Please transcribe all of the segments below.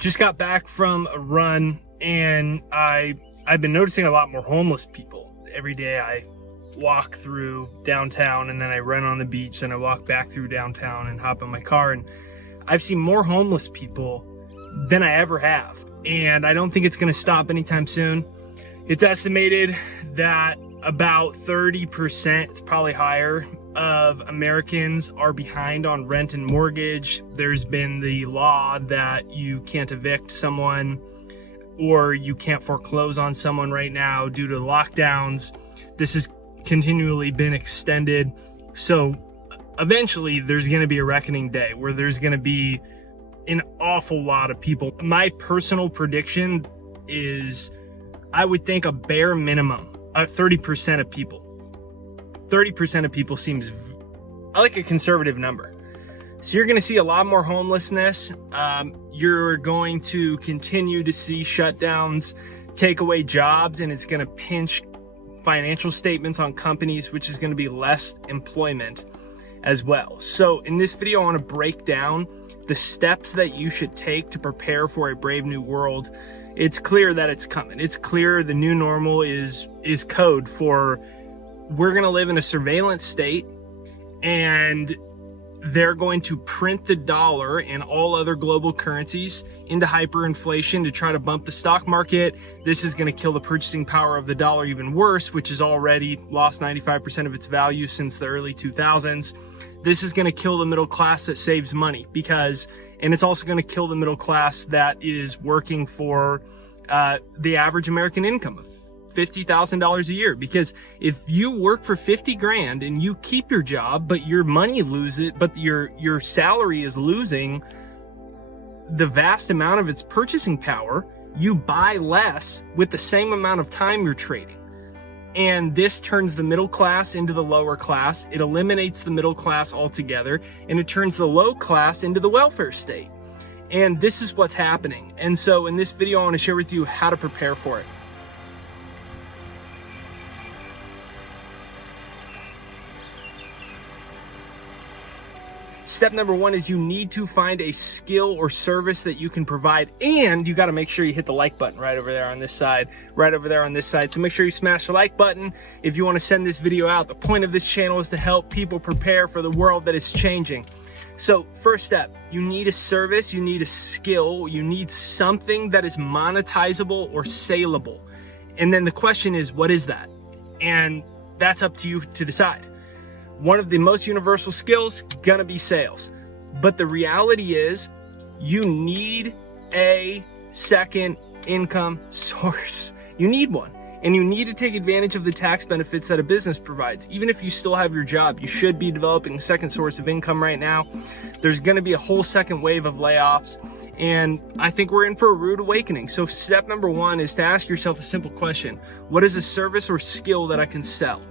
Just got back from a run, and I've been noticing a lot more homeless people. Every day I walk through downtown, and then I run on the beach, and I walk back through downtown and hop in my car, and I've seen more homeless people than I ever have. And I don't think it's going to stop anytime soon. It's estimated that about 30%, it's probably higher, of Americans are behind on rent and mortgage. There's been the law that you can't evict someone or you can't foreclose on someone right now due to lockdowns. This has continually been extended. So eventually there's going to be a reckoning day where there's going to be an awful lot of people. My personal prediction is I would think a bare minimum of 30% of people. 30% of people seems like a conservative number. So you're going to see a lot more homelessness. You're going to continue to see shutdowns take away jobs, and it's going to pinch financial statements on companies, which is going to be less employment as well. So in this video, I want to break down the steps that you should take to prepare for a brave new world. It's clear that it's coming. It's clear the new normal is code for we're going to live in a surveillance state, and they're going to print the dollar and all other global currencies into hyperinflation to try to bump the stock market. This is going to kill the purchasing power of the dollar even worse, which has already lost 95% of its value since the early 2000s. This is going to kill the middle class that saves money and it's also going to kill the middle class that is working for the average American income of $50,000 a year. Because if you work for 50 grand and you keep your job, but your money loses, but your salary is losing the vast amount of its purchasing power, you buy less with the same amount of time you're trading. And this turns the middle class into the lower class. It eliminates the middle class altogether, and it turns the low class into the welfare state. And this is what's happening. And so in this video, I want to share with you how to prepare for it. Step number one is you need to find a skill or service that you can provide, and you got to make sure you hit the like button right over there on this side, right over there on this side. So make sure you smash the like button if you want to send this video out. The point of this channel is to help people prepare for the world that is changing. So first step, you need a service, you need a skill, you need something that is monetizable or saleable. And then the question is, what is that? And that's up to you to decide. One of the most universal skills, gonna be sales. But the reality is you need a second income source. You need one. And you need to take advantage of the tax benefits that a business provides. Even if you still have your job, you should be developing a second source of income right now. There's gonna be a whole second wave of layoffs. And I think we're in for a rude awakening. So step number one is to ask yourself a simple question. What is a service or skill that I can sell?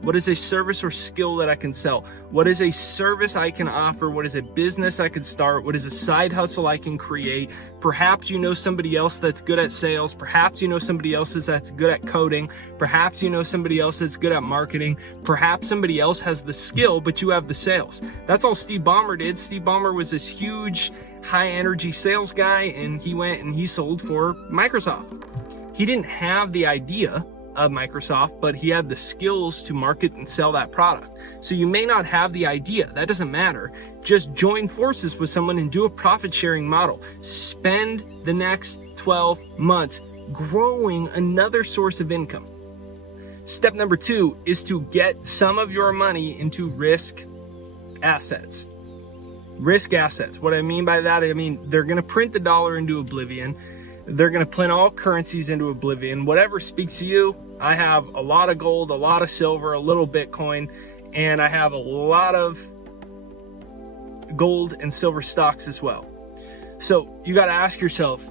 What is a service or skill that I can sell? What is a service I can offer? What is a business I could start? What is a side hustle I can create? Perhaps you know somebody else that's good at sales. Perhaps you know somebody else that's good at coding. Perhaps you know somebody else that's good at marketing. Perhaps somebody else has the skill, but you have the sales. That's all Steve Ballmer did. Steve Ballmer was this huge, high energy sales guy, and he went and he sold for Microsoft. He didn't have the idea of Microsoft, but he had the skills to market and sell that product. So you may not have the idea, that doesn't matter. Just join forces with someone and do a profit sharing model. Spend the next 12 months growing another source of income. Step number two is to get some of your money into risk assets. Risk assets. What I mean by that, I mean they're going to print the dollar into oblivion. They're going to print all currencies into oblivion. Whatever speaks to you. I have a lot of gold, a lot of silver, a little Bitcoin, and I have a lot of gold and silver stocks as well. So you got to ask yourself,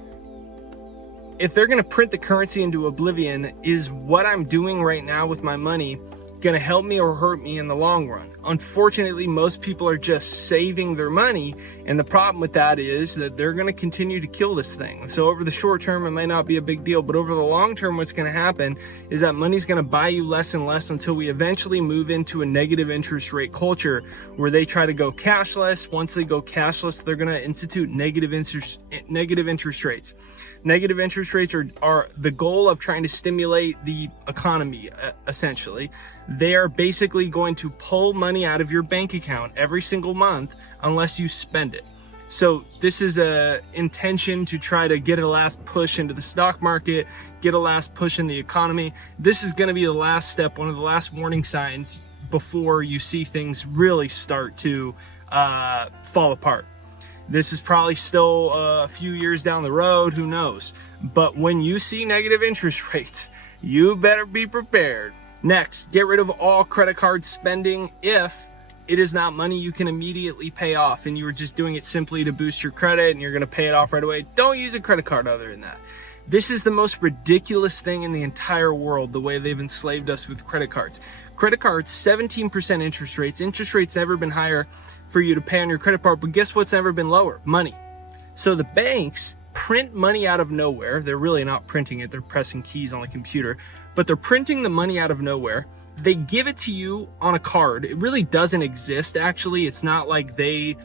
if they're going to print the currency into oblivion, is what I'm doing right now with my money going to help me or hurt me in the long run? unfortunately, most people are just saving their money. And the problem with that is that they're going to continue to kill this thing. So over the short term, it might not be a big deal, but over the long term, what's going to happen is that money's going to buy you less and less until we eventually move into a negative interest rate culture where they try to go cashless. Once they go cashless, they're going to institute negative interest rates. Negative interest rates are the goal of trying to stimulate the economy, essentially. They are basically going to pull money out of your bank account every single month unless you spend it. So this is a intention to try to get a last push into the stock market, get a last push in the economy. This is going to be the last step, one of the last warning signs before you see things really start to fall apart. This is probably still a few years down the road, who knows? But when you see negative interest rates, you better be prepared. Next, get rid of all credit card spending if it is not money you can immediately pay off and you were just doing it simply to boost your credit and you're going to pay it off right away. Don't use a credit card other than that. This is the most ridiculous thing in the entire world, the way they've enslaved us with credit cards. Credit cards, 17% interest rates. Interest rates never been higher for you to pay on your credit card, but guess what's never been lower? Money. So the banks print money out of nowhere. They're really not printing it. They're pressing keys on the computer, but they're printing the money out of nowhere. They give it to you on a card. It really doesn't exist, actually. It's not like they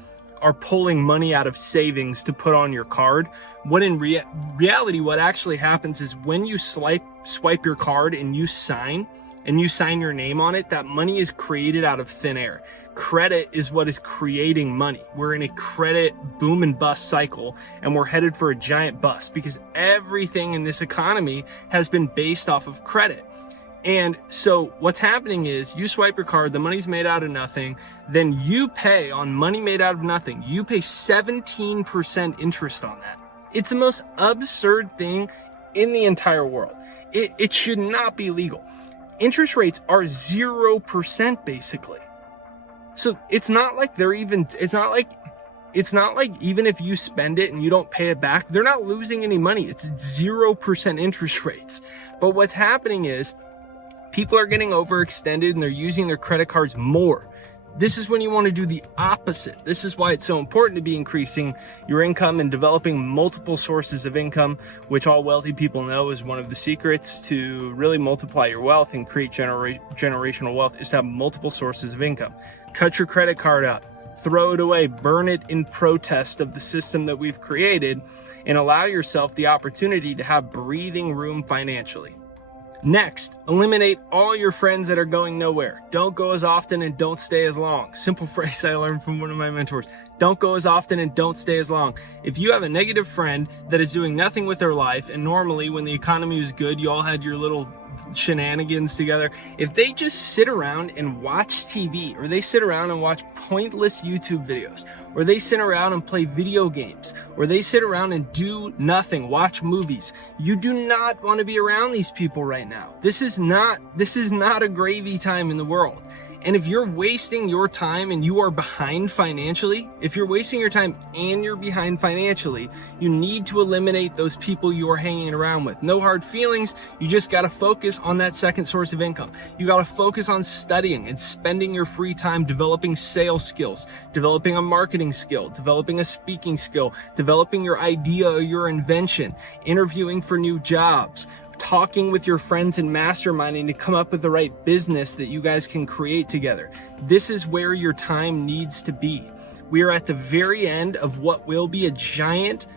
are pulling money out of savings to put on your card. What in reality, what actually happens is when you swipe your card and you sign your name on it, that money is created out of thin air. Credit is what is creating money. We're in a credit boom and bust cycle, and we're headed for a giant bust because everything in this economy has been based off of credit. And so what's happening is you swipe your card, the money's made out of nothing, then you pay on money made out of nothing. You pay 17% interest on that. It's the most absurd thing in the entire world. It should not be legal. Interest rates are 0% basically. So it's not like even if you spend it and you don't pay it back, they're not losing any money. It's 0% interest rates. But what's happening is people are getting overextended and they're using their credit cards more. This is when you want to do the opposite. This is why it's so important to be increasing your income and developing multiple sources of income, which all wealthy people know is one of the secrets to really multiply your wealth and create generational wealth, is to have multiple sources of income. Cut your credit card up, throw it away, burn it in protest of the system that we've created, and allow yourself the opportunity to have breathing room financially. Next, eliminate all your friends that are going nowhere. Don't go as often and don't stay as long. Simple phrase I learned from one of my mentors. Don't go as often and don't stay as long. If you have a negative friend that is doing nothing with their life, and normally when the economy was good, you all had your little shenanigans together. If they just sit around and watch TV, or they sit around and watch pointless YouTube videos, or they sit around and play video games, or they sit around and do nothing, watch movies, you do not want to be around these people right now. This is not a gravy time in the world. And if you're wasting your time and you are behind financially, if you're wasting your time and you're behind financially, you need to eliminate those people you are hanging around with. No hard feelings. You just got to focus on that second source of income. You got to focus on studying and spending your free time developing sales skills, developing a marketing skill, developing a speaking skill, developing your idea or your invention, interviewing for new jobs, talking with your friends and masterminding to come up with the right business that you guys can create together. This is where your time needs to be. We are at the very end of what will be a giant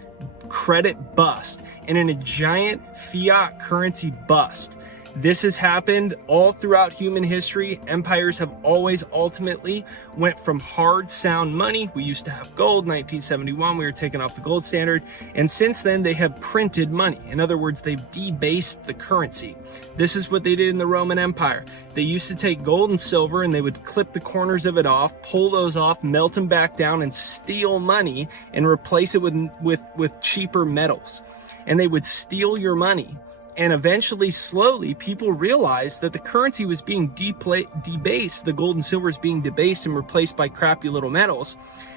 credit bust and in a giant fiat currency bust. This has happened all throughout human history. Empires have always ultimately went from hard, sound money. We used to have gold. 1971, we were taken off the gold standard. And since then, they have printed money. In other words, they've debased the currency. This is what they did in the Roman Empire. They used to take gold and silver and they would clip the corners of it off, pull those off, melt them back down and steal money and replace it with cheaper metals. And they would steal your money. And eventually, slowly, people realized that the currency was being debased. The gold and silver is being debased and replaced by crappy little metals.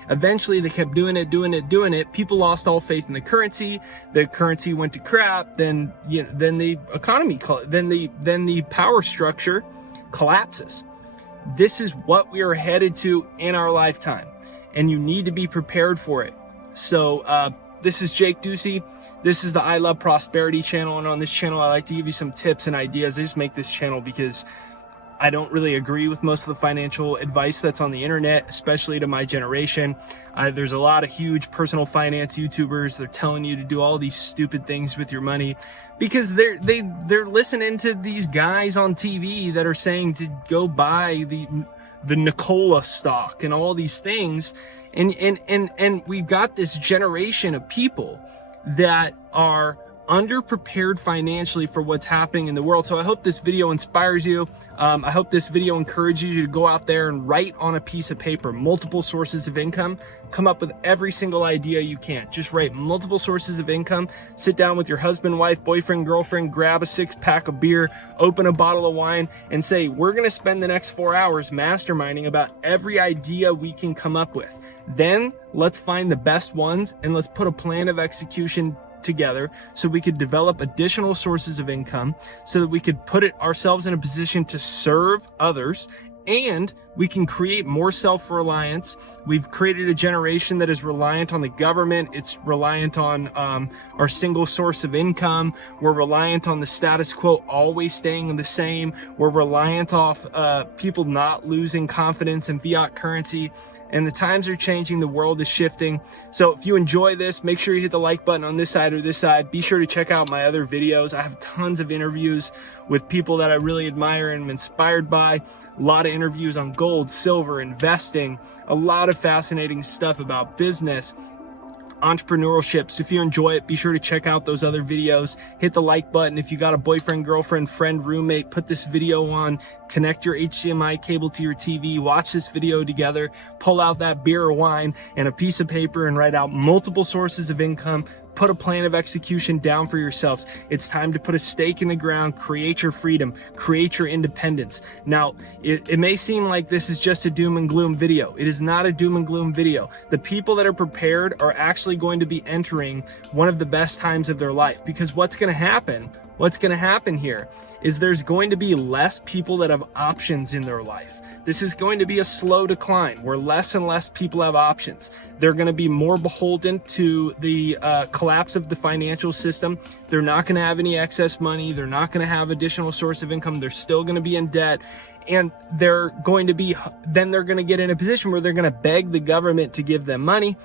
Eventually, they kept doing it. People lost all faith in the currency. The currency went to crap. Then the economy, then the power structure collapses. This is what we are headed to in our lifetime, and you need to be prepared for it. So this is Jake Ducey. This is the I Love Prosperity channel, and on this channel I like to give you some tips and ideas. I just make this channel because I don't really agree with most of the financial advice that's on the internet, especially to my generation. There's a lot of huge personal finance YouTubers. They're telling you to do all these stupid things with your money because they're listening to these guys on TV that are saying to go buy the Nikola stock and all these things. And we've got this generation of people that are underprepared financially for what's happening in the world. So I hope this video inspires you. I hope this video encourages you to go out there and write on a piece of paper multiple sources of income. Come up with every single idea you can. Just write multiple sources of income. Sit down with your husband, wife, boyfriend, girlfriend, grab a 6-pack of beer, open a bottle of wine, and say, we're going to spend the next 4 hours masterminding about every idea we can come up with. Then let's find the best ones and let's put a plan of execution together so we could develop additional sources of income, so that we could put ourselves in a position to serve others, and we can create more self-reliance. We've created a generation that is reliant on the government. It's reliant on our single source of income. We're reliant on the status quo always staying the same. We're reliant off people not losing confidence in fiat currency. And the times are changing, the world is shifting. So if you enjoy this, make sure you hit the like button on this side or this side. Be sure to check out my other videos. I have tons of interviews with people that I really admire and am inspired by. A lot of interviews on gold, silver, investing, a lot of fascinating stuff about business, entrepreneurship. So if you enjoy it, be sure to check out those other videos. Hit the like button. If you got a boyfriend, girlfriend, friend, roommate, put this video on, connect your HDMI cable to your TV, watch this video together, pull out that beer or wine and a piece of paper and write out multiple sources of income. Put a plan of execution down for yourselves. It's time to put a stake in the ground, create your freedom, create your independence. Now, it may seem like this is just a doom and gloom video. It is not a doom and gloom video. The people that are prepared are actually going to be entering one of the best times of their life, because what's going to happen here is there's going to be less people that have options in their life. This is going to be a slow decline where less and less people have options. They're going to be more beholden to the collapse of the financial system. They're not going to have any excess money. They're not going to have additional source of income. They're still going to be in debt. And they're going to get in a position where they're going to beg the government to give them money.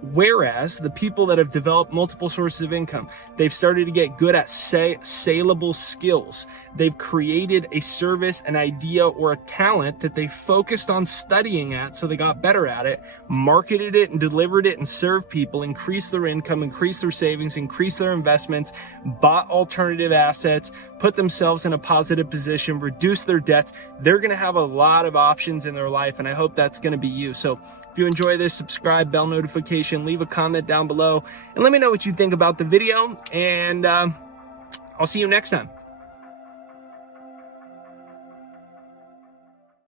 Whereas the people that have developed multiple sources of income, they've started to get good at saleable skills. They've created a service, an idea, or a talent that they focused on studying at, so they got better at it, marketed it and delivered it and served people, increased their income, increased their savings, increased their investments, bought alternative assets, put themselves in a positive position, reduce their debts. They're going to have a lot of options in their life, and I hope that's going to be you. So if you enjoy this, subscribe, bell notification, leave a comment down below, and let me know what you think about the video, and I'll see you next time.